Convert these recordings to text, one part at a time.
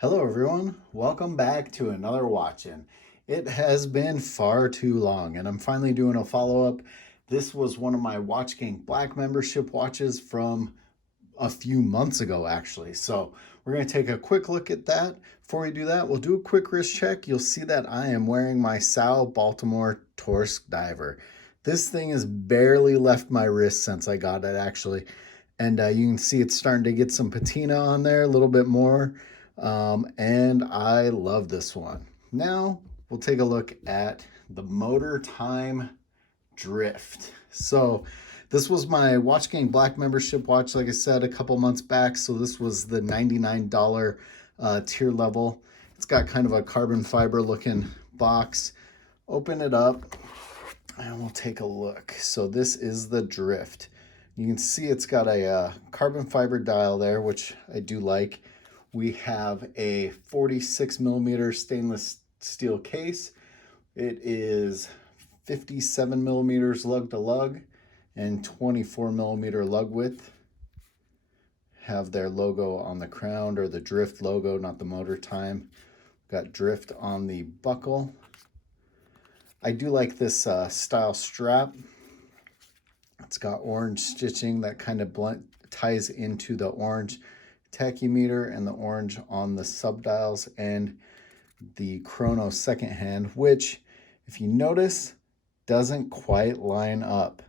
Hello everyone, welcome back to another Watchin. It has been far too long and I'm finally doing a follow-up. This was one of my watchgang Black membership watches from a few months ago actually. So we're going to take a quick look at that. Before we do that, we'll do a quick wrist check. You'll see that I am wearing my Sal Baltimore Torsk Diver. This thing has barely left my wrist since I got it actually. And you can see it's starting to get some patina on there a little bit more. And I love this one. Now we'll take a look at the Motor Time Drift. So this was my watchgang Black membership watch, like I said, a couple months back. So this was the $99 tier level. It's got kind of a carbon fiber looking box. Open it up and we'll take a look. So this is the Drift. You can see it's got a carbon fiber dial there, which I do like. We have a 46 millimeter stainless steel case. It is 57 millimeters lug to lug and 24 millimeter lug width. Have their logo on the crown, or the Drift logo, not the Motor Time. Got Drift on the buckle. I do like this style strap. It's got orange stitching that kind of ties into the orange tachymeter and the orange on the subdials and the chrono second hand, which, if you notice, doesn't quite line up.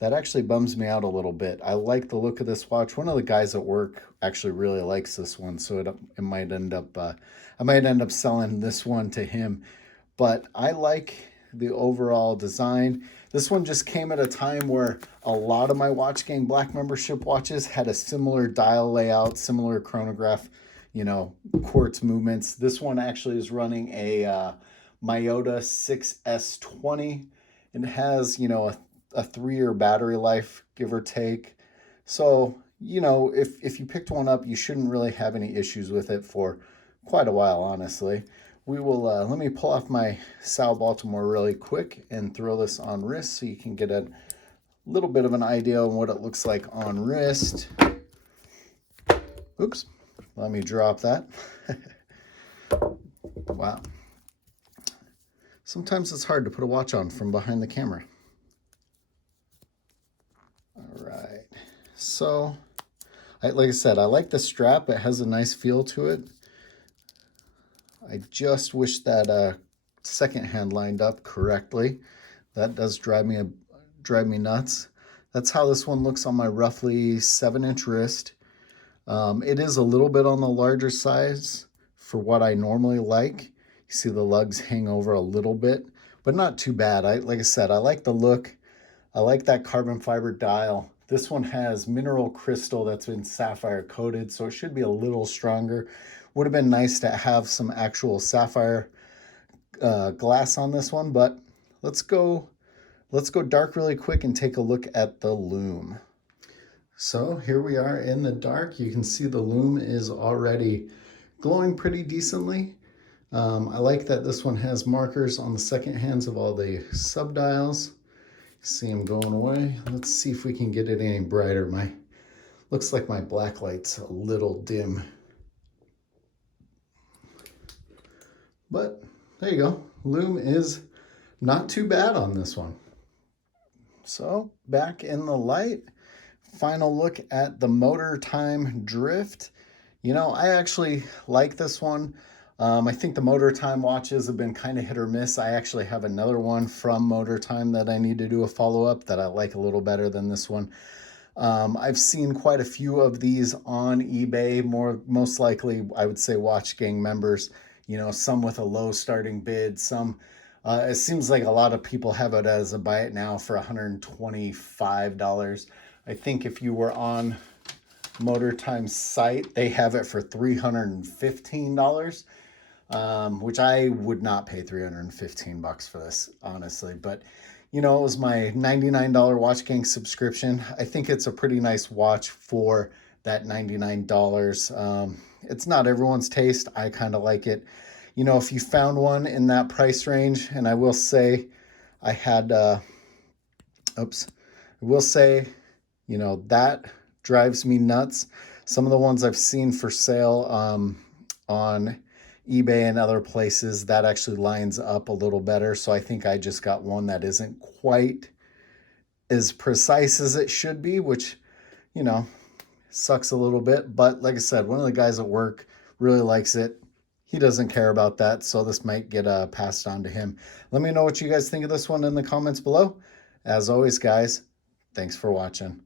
That actually bums me out a little bit. I like the look of this watch. One of the guys at work actually really likes this one, so it might end up I might end up selling this one to him. But I like the overall design. This one just came at a time where a lot of my watchgang Black membership watches had a similar dial layout, similar chronograph, quartz movements. This one actually is running a Miyota 6S20. It has, a 3-year battery life, give or take. So, if you picked one up, you shouldn't really have any issues with it for quite a while, honestly. We will, let me pull off my Sal Baltimore really quick and throw this on wrist so you can get a little bit of an idea on what it looks like on wrist. Oops, let me drop that. Wow. Sometimes it's hard to put a watch on from behind the camera. All right, so like I said, I like the strap. It has a nice feel to it. I just wish that second hand lined up correctly. That does drive me nuts. That's how this one looks on my roughly 7-inch wrist. It is a little bit on the larger size for what I normally like. You see the lugs hang over a little bit, but not too bad. Like I said, I like the look. I like that carbon fiber dial. This one has mineral crystal that's been sapphire coated, so it should be a little stronger. Would have been nice to have some actual sapphire glass on this one, but let's go dark really quick and take a look at the Lume. So here we are in the dark. You can see the Lume is already glowing pretty decently. I like that this one has markers on the second hands of all the subdials. See them going away. Let's see if we can get it any brighter. Looks like my black light's a little dim. But there you go. Lume is not too bad on this one. So back in the light, final look at the Motor Time Drift. I actually like this one. I think the Motor Time watches have been kind of hit or miss. I actually have another one from Motor Time that I need to do a follow-up that I like a little better than this one. I've seen quite a few of these on eBay, most likely I would say watchgang members, some with a low starting bid, some it seems like a lot of people have it as a buy it now for $125. I think if you were on Motor Time's site, they have it for $315. Which I would not pay $315 for this, honestly. But, it was my $99 watchgang subscription. I think it's a pretty nice watch for that $99. It's not everyone's taste. I kind of like it. If you found one in that price range, and I will say I had, that drives me nuts. Some of the ones I've seen for sale, on eBay and other places, that actually lines up a little better. So I think I just got one that isn't quite as precise as it should be, which, you know, sucks a little bit. But like I said, one of the guys at work really likes it. He doesn't care about that, so this might get passed on to him. Let me know what you guys think of this one in the comments below. As always, guys, thanks for watching.